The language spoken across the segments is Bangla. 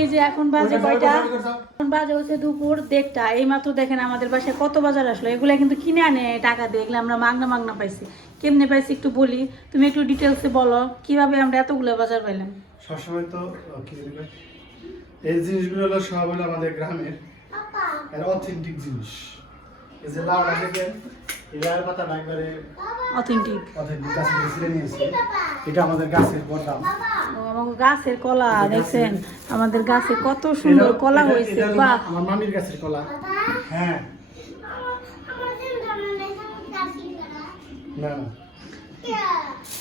এই যে এখন বাজে কয়টা? এখন বাজে হচ্ছে দুপুর দেড়টা। এই মাত্র দেখেন আমাদের বাসায় কত বাজার আসলো। এগুলা কিন্তু কিনে আনে টাকা দিয়ে। এগুলো আমরা মাগনা মাগনা পাইছি। কেমনে পাইছি একটু বলি। তুমি একটু ডিটেলসে বলো কীভাবে আমরা এতগুলো বাজার পাইলাম? সবসময় তো কি এই জিনিসগুলো হলো সব হলো আমাদের গ্রামের অথেন্টিক জিনিস। এই যে লাউটা দেখেন? এই পাতাটা একবারে অথেন্টিক অথেন্টিক গাছ ছিঁড়ে নিয়েছি এটা আমাদের গাছের বদাম আমার গাছের কলা দেখছেন? আমাদের গাছে কত সুন্দর কলা হয়েছে এটা বাহ। আমার মামির গাছের কলা। হ্যাঁ। না না।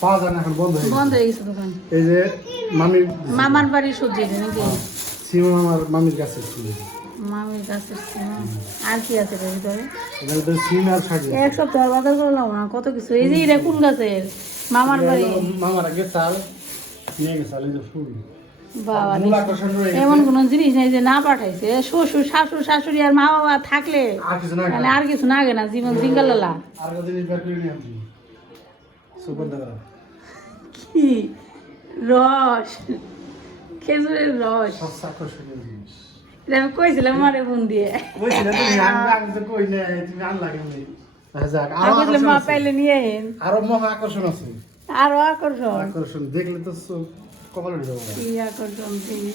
পাওয়া যায় না এখন বন্ধ গেছে। গেছে দোকান। এই যে মামির মামার বাড়ির সবজি নাকি? সিম আমার মামির গাছের ছিল মামির আর কি আছে ভিতরে? এটা তো সিম আর শাড়ি এক সপ্তাহ বাজার করলাম না কত কিছু। এই যে এটা কোন গাছের? মামার বাড়ি। মামার আগে চাল নিয়ে গেছে এই যে ফুল। বাবা মূল আকর্ষণ রয়ে গেছে। এমন কোন জিনিস নেই যে না পাঠাইছে। শ্বশুর শাশুর শাশুড়ি আর মা বাবা থাকলে আর কিছু না মানে আর কিছু না আগে না জীবন জিঙ্গালালা কি রস? খেজুরের রস? সব আকর্ষণীয় জিনিস। এটা আমি কইছিলাম মারে ফোন দিয়ে। কইছিলে তুমি আমি আমি তো কই না তুমি আনলা কেমনি যাক আরও মা। পাইলে নিয়ে এন আরও মহা আকর্ষণ আছে। আরও আকর্ষণ। আকর্ষণ দেখলে তো চোখ কপালে উঠে যাবে। কি আকর্ষণ দেখি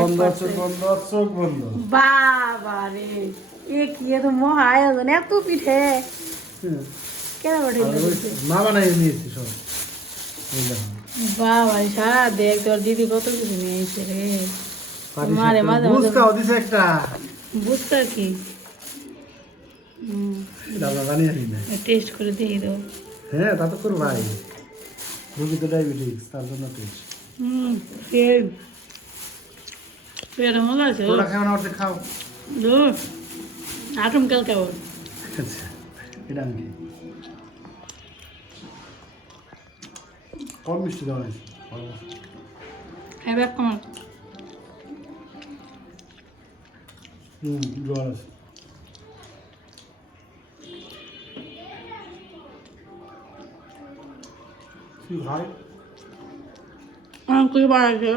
বন্ধ চোখ বন্ধ চোখ বন্ধ। বাবা রে এ কি এত মহা আয়োজন এত পিঠে। কেন ওই মা বানাই নিয়েছি সব। বাবা সারা দেখ তোর দিদি কত কিছু নিয়ে এসে রে। মারে মাঝে বুঝ মাঝে খাও একটা। বুঝতে কি? দাদা জানি জানি না। টেস্ট করে দিয়ে দেবো হ্যাঁ তা তো করো ভাই রোগী তো ডায়াবেটিস তার জন্য টেস্ট হুম সেই পেয়ারা মজা আছে ওটা খাও না ওটা খাও। ও আটম কাল কেমন আচ্ছা এটা আমি কম মিষ্টি দেওয়া হয়েছে এক কমার হুম জল আছে ভাই অনেক কিছু বার আছে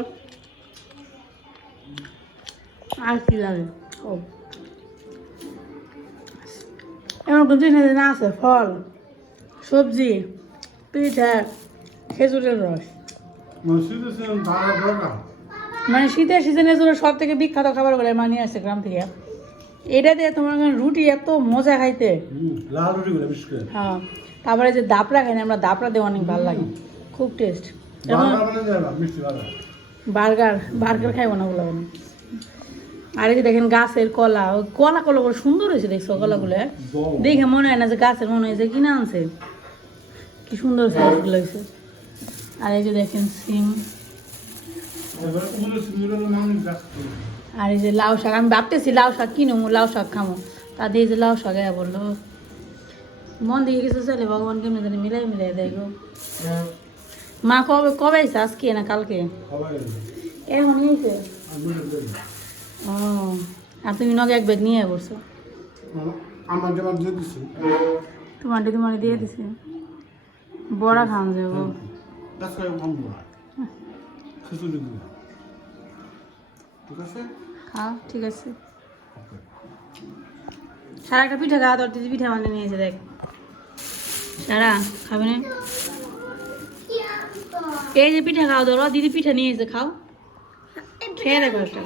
আর কি লাগে ও এমন জিনিস না আছে ফল সবজি পিঠা খেজুরের রস। মানে শীতের সিজনে জন্য সব থেকে বিখ্যাত খাবার বলে মানিয়ে আসছে গ্রাম থেকে। এটা দিয়ে তোমার রুটি এত মজা খাইতে। লাল রুটিগুলো করে। হ্যাঁ তারপরে যে দাপড়া খাই না আমরা দাপড়া দিয়ে অনেক ভালো লাগে। খুব টেস্ট মানে বার্গার? বার্গার খাইবো না ওগুলো। আর এই যে দেখেন গাছের কলা ওই কলা কলা করে সুন্দর হয়েছে দেখছ কলাগুলো। দেখে মনে হয় না যে গাছের মনে হয়েছে কিনা আনছে। কি সুন্দর সাইজগুলো হয়েছে। আর এই যে দেখেন সিম। আর এই যে লাউ শাক, আমি ভাবতেছি লাউ শাক কিনবো লাউ শাক খামো। তা দিয়ে যে লাউ শাক এ বলল, মন দিয়ে কিছু চলে ভগবান কেমনি জানি মিলাই মিলাই গো। মা কবে কবে আইসে আজকে না কালকে? এখন নিয়েছে ও, আর তুমি নগে এক ব্যাগ নিয়ে বসছো আমার যেমন দিয়ে দিছি। তোমার তোমার দিয়ে দিছে বড়া খান যাব। কাজ করে বন্ধ খিচুড়ি দিয়ে ঠিক আছে খাও ঠিক আছে সারা একটা পিঠা খাওয়া তোর দিদি পিঠা বানিয়ে নিয়েছে দেখ সারা খাবে না এই যে পিঠা খাও ধরো দিদি পিঠা নিয়েছে খাও খেয়ে দেখো একটা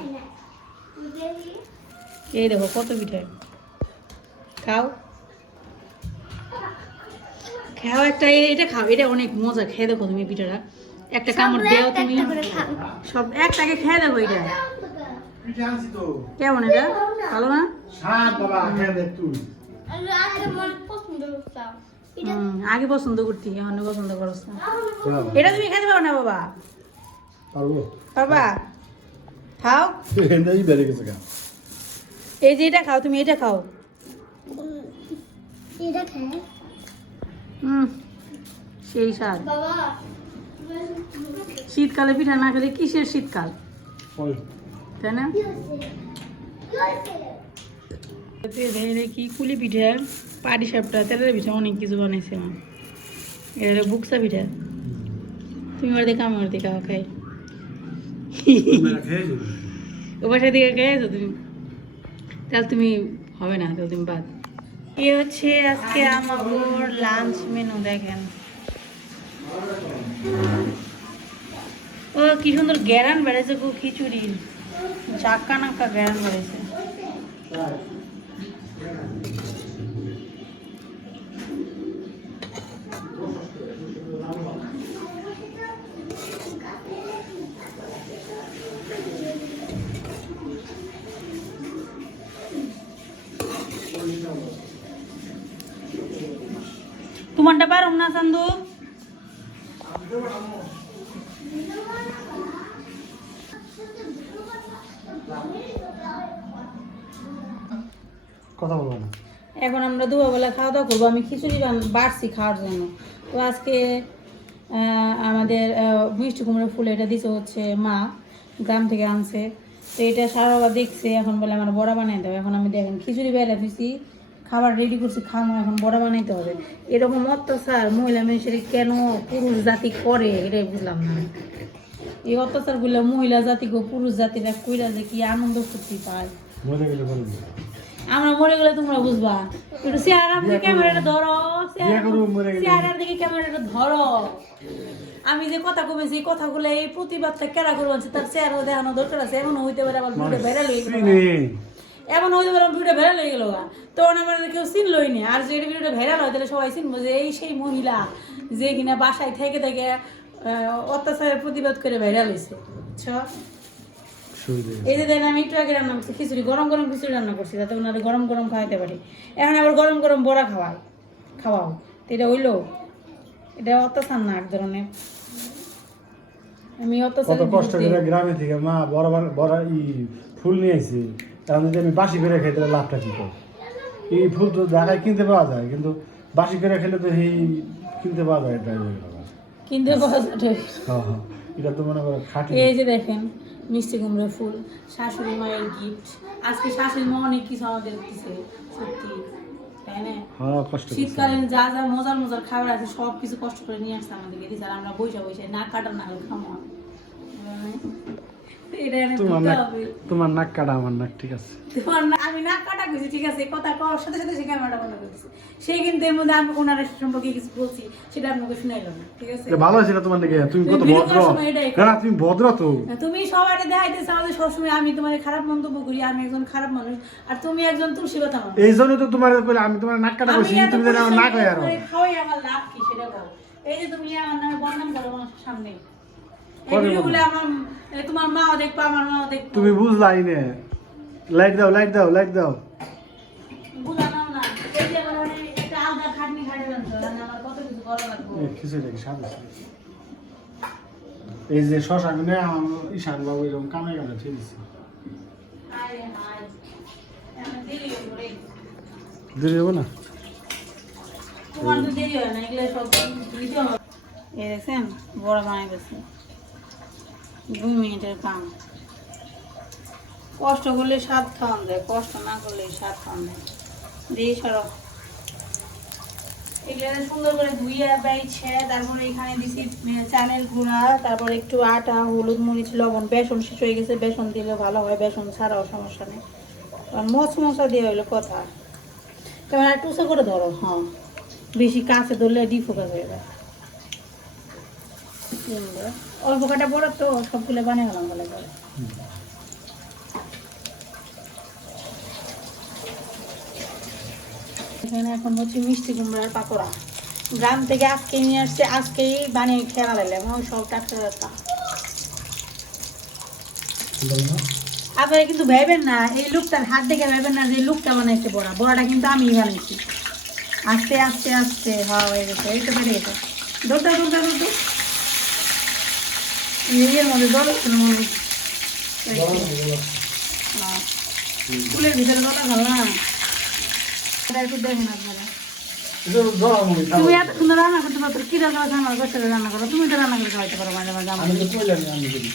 এই দেখো কত পিঠা খাও খাও একটা এ- এটা খাও এটা অনেক মজা খেয়ে দেখো তুমি পিঠাটা। একটা কামড় দেও তুমি। সব একটাকে খেয়ে দেখো এটা। কেমন এটা? ভালো না? আগে পছন্দ করতি এখন পছন্দ করছ না। এটা তুমি খেতে পারো না বাবা? পারব। বাবা খাও। এই যে এটা খাও তুমি এটা খাও। হুম সেই স্বাদ। শীতকালে পিঠা না খেলে কিসের শীতকাল? তাই না? কি কুলি পিঠা পাটি সাপটা তেলের পিঠা অনেক কিছু বানাইছে মা। এটা বুকসা পিঠা। তুমি ওর দেখা আমার দেখা খাই। ও বাসা দিকে গেছো তুমি। তাহলে তুমি হবে না তাহলে তুমি বাদ। এ হচ্ছে আজকে আমার লাঞ্চ মেনু দেখেন। ও, কি সুন্দর গ্যারান বেড়েছে গো, খিচুড়ি। চাক্কা নাক্কা গ্যারান বেড়েছে। তোমারটা পারুম না চান্দু? কথা বলব না। এখন আমরা দুপুরবেলা খাওয়া দাওয়া করব। আমি খিচুড়ি বাড়ছি খাওয়ার জন্য। তো আজকে আমাদের মিষ্টি কুমড়োর ফুল এটা দিছে হচ্ছে মা গ্রাম থেকে আনছে। তো এটা সারা দেখছে এখন বলে আমার বড়া বানাই দেবো এখন আমি দেখেন খিচুড়ি বেড়া দিছি। খাবার রেডি করছি খাব এখন বড়া বানাইতে হবে। এরকম অত্যাচার মহিলা মানুষের কেন পুরুষ জাতি করে এটাই বুঝলাম না। এই অত্যাচারগুলো মহিলা জাতিকে পুরুষ জাতিরা কইরা যে কি আনন্দ ফুর্তি পায়। আমরা মরে গেলে তোমরা বুঝবা। একটু চেহারা দিকে ক্যামেরাটা ধরো করব। চেহারার দিকে ক্যামেরাটা ধরো। আমি যে কথা কমেছি এই কথাগুলো এই প্রতিবাদটা কেরা করে বলছে তার চেহারা দেখানো দরকার আছে এমন হইতে পারে আবার গেল এমন হইতে পারে ভিডিও ভাইরাল হয়ে গেল তখন আমার কেউ চিনলই না। আর যে ভিডিওটা ভাইরাল হয় তাহলে সবাই চিনবো যে এই সেই মহিলা যে কিনা বাসায় থেকে থেকে অত্যাচারের প্রতিবাদ করে ভাইরাল হয়েছে। এই যে দেখেন আমি একটু আগে রান্না করছি খিচুড়ি গরম গরম খিচুড়ি রান্না করছি যাতে ওনারা গরম গরম খাওয়াইতে পারি। এখন আবার গরম গরম বড়া খাওয়াই খাওয়াও। তো এটা হইল এটা অত্যাচার না এক ধরনের। আমি অত্যাচার কষ্ট করে গ্রামে থেকে মা বড় বড় বড় ই ফুল নিয়ে আইছি। এখন যদি আমি বাসি করে খাই তাহলে লাভটা কি করে এই ফুল তো ঢাকায় কিনতে পাওয়া যায় কিন্তু বাসি করে খেলে তো এই কিনতে পাওয়া যায় কিনতে পাওয়া যায় হ্যাঁ হ্যাঁ এটা তো মনে করো খাটি। এই যে দেখেন মিষ্টি কুমড়ো ফুল শাশুড়ি মায়ের গিফট আজকে শাশুড়ি মা অনেক কিছু আমাদের দিছে সত্যি তাই না? হ্যাঁ শীতকালীন যা যা মজার মজার খাবার আছে সব কিছু কষ্ট করে নিয়ে আসছে আমাদেরকে দিছে আর আমরা বসে বসে না কাটা না খামো। তোমার নাক তোমার নাক কাটা আমার নাক ঠিক আছে। তোমার আমি নাক কাটা কইছি ঠিক আছে। কথা কওয়ার সাথে সাথে সে ক্যামেরাটা বন্ধ করে দিছে। সেই কিন্তু এর মধ্যে আমি ওনার সম্পর্কে কিছু বলছি সেটা আপনাকে শুনাইলো না ঠিক আছে? ভালো তোমার নাকি তুমি কত ভদ্র। করার না না, তুমি ভদ্র তো। তুমি সবাই দেখাইতেছে আমাদের সবসময় আমি তোমার খারাপ মন্তব্য করি আমি একজন খারাপ মানুষ আর তুমি একজন তুলসী কথা মানুষ। এই জন্য তো তোমার কইলে আমি তোমার নাক কাটা এত তুমি যেন আমার নাক হয় আরও। খাওয়াই আমার লাভ কি সেটা বলো। এই যে তুমি আমার নামে বদনাম করো মানুষের সামনে। তোমার মাও দেখব আমার মাও দেখব। তুমি বুঝলাই নে। লাইট দাও লাইট দাও লাইট দাও। এই যে শশা আমার ঈশান বাবু এরকম কামে কামে হায় এখন দেরি হবে না? এই দেখছেন বড় বানাই গেছে দুই মিনিটের কাম। কষ্ট করলে স্বাদ খাওয়ান যায়, কষ্ট না করলে স্বাদ খাওয়ান যায়। দিয়ে সরো। এগুলো সুন্দর করে ধুইয়ে বেছে তারপরে এখানে দিছি চালের গুঁড়া, তারপর একটু আটা, হলুদ মরিচ, লবণ, বেসন শেষ হয়ে গেছে। বেসন দিলে ভালো হয়, বেসন ছাড়াও সমস্যা নেই। আর মচ মশা দিয়ে হইল কথা। ক্যামেরা উঁচু করে ধরো হ্যাঁ। বেশি কাছে ধরলে ডিফোকাস হয়ে যায়। অল্প কাটা বড় তো সবগুলো বানিয়ে গেলাম করে এখানে এখন হচ্ছে মিষ্টি কুমড়ার পাকোড়া। গ্রাম থেকে আজকে নিয়ে আসছে, আজকেই বানিয়ে ওই সব আপনারা কিন্তু ভেবেন না, এই লুকটার হাত দেখে ভেবেন না যে লুকটা বানাইছে বড়া। বড়াটা কিন্তু আমি বানাইছি। আস্তে আস্তে আস্তে, হওয়া হয়ে গেছে, এই তো বেড়ে গেছে। দৌড়টা এর মধ্যে জল? না। ফুলের ভিতরে জল ভালো না। একটু দেখেন আপনারা। তুমি এত সুন্দর রান্না করতে পারো কি রান্না আমার কাছে রান্না করো তুমি তো রান্না করে খাওয়াইতে পারো মাঝে মাঝে করি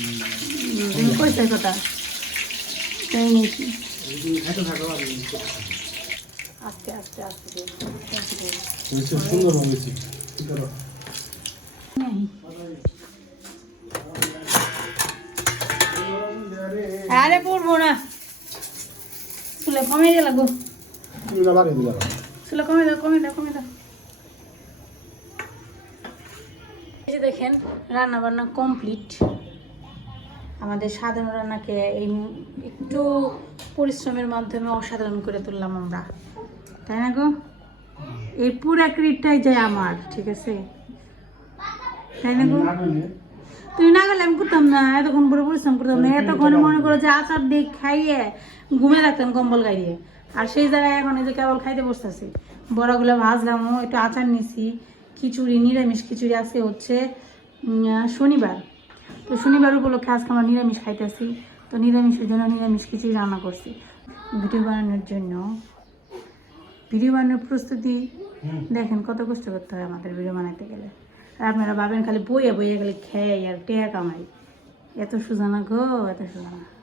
তুমি কইছো কথা। তাই নাকি? আস্তে আস্তে আস্তে সুন্দর হয়েছে আরে পড়ব না। চুলে কমে না বাড়ি চুলে কমে দাও কমে দাও কমে দাও। এই যে দেখেন রান্না বান্না কমপ্লিট আমাদের সাধারণ রান্নাকে এই একটু পরিশ্রমের মাধ্যমে অসাধারণ করে তুললাম আমরা। তাই না গো? এই পুরা ক্রিটটাই যায় আমার, ঠিক আছে? তাই না গো? তুমি না গেলে আমি করতাম না এতক্ষণ পরে পরিশ্রম করতাম না এতক্ষণ মনে করো যে আচার দিয়ে খাইয়ে ঘুমিয়ে থাকতাম কম্বল গাড়িয়ে। আর সেই জায়গায় এখন এই যে কেবল খাইতে বসতেছি বড়াগুলো ভাজলাম একটু আচার নিছি খিচুড়ি নিরামিষ খিচুড়ি আজকে হচ্ছে শনিবার। তো শনিবার উপলক্ষে আজকে আমরা নিরামিষ খাইতেছি তো নিরামিষের জন্য নিরামিষ খিচুড়ি রান্না করছি। ভিডিও বানানোর জন্য। ভিডিও বানানোর প্রস্তুতি দেখেন কত কষ্ট করতে হয় আমাদের ভিডিও বানাইতে গেলে। আপনারা ভাবেন খালি বইয়ে বইয়ে খালি খেয়ে আর টেয়া কামাই। এত সুজানা গো, এত সোজা না